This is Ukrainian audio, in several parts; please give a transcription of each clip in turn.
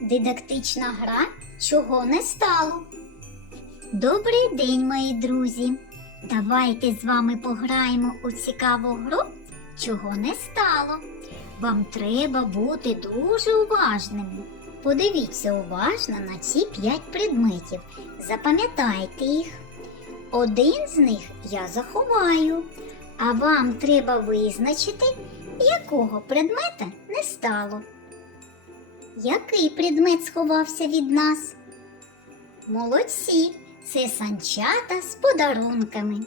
Дидактична гра чого не стало. Добрий день, мої друзі! Давайте з вами пограємо у цікаву гру чого не стало. Вам треба бути дуже уважними. Подивіться уважно на ці п'ять предметів. Запам'ятайте їх. Один з них я заховаю, а вам треба визначити, якого предмета не стало. Який предмет сховався від нас? Молодці, це санчата з подарунками.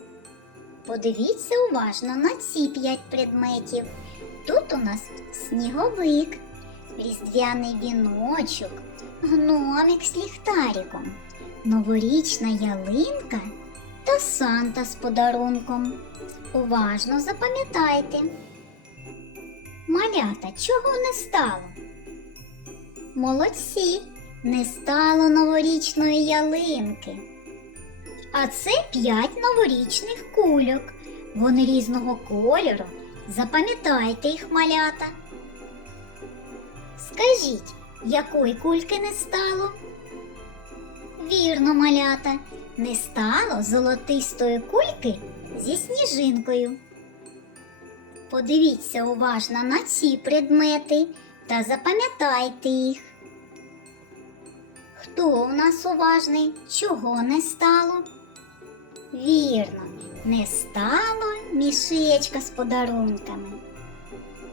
Подивіться уважно на ці п'ять предметів. Тут у нас сніговик, різдвяний віночок, гномик з ліхтариком, новорічна ялинка та Санта з подарунком. Уважно запам'ятайте. Малята, чого не стало? Молодці, не стало новорічної ялинки. А це п'ять новорічних кульок. Вони різного кольору. Запам'ятайте їх, малята. Скажіть, якої кульки не стало? Вірно, малята, не стало золотистої кульки зі сніжинкою. Подивіться уважно на ці предмети та запам'ятайте їх. Хто у нас уважний? Чого не стало? Вірно, не стало мішечка з подарунками.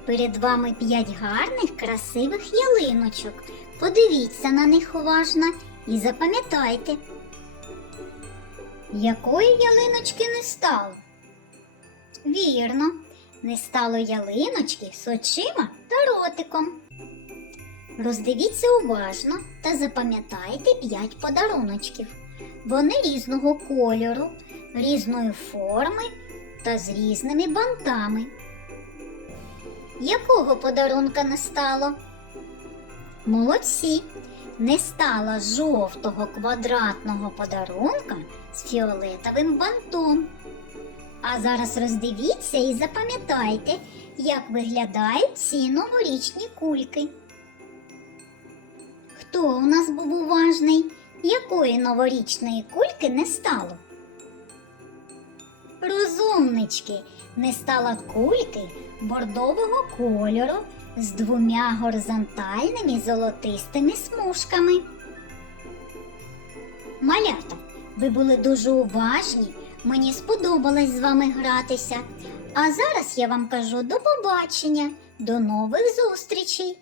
Перед вами п'ять гарних красивих ялиночок. Подивіться на них уважно і запам'ятайте. Якої ялиночки не стало? Вірно, не стало ялиночки з очима та ротиком. Роздивіться уважно та запам'ятайте п'ять подаруночків. Вони різного кольору, різної форми та з різними бантами. Якого подарунка не стало? Молодці! Не стало жовтого квадратного подарунка з фіолетовим бантом. А зараз роздивіться і запам'ятайте, як виглядають ці новорічні кульки. Хто у нас був уважний? Якої новорічної кульки не стало? Розумнички, не стало кульки бордового кольору з двома горизонтальними золотистими смужками. Малята, ви були дуже уважні. Мені сподобалось з вами гратися. А зараз я вам кажу до побачення, до нових зустрічей!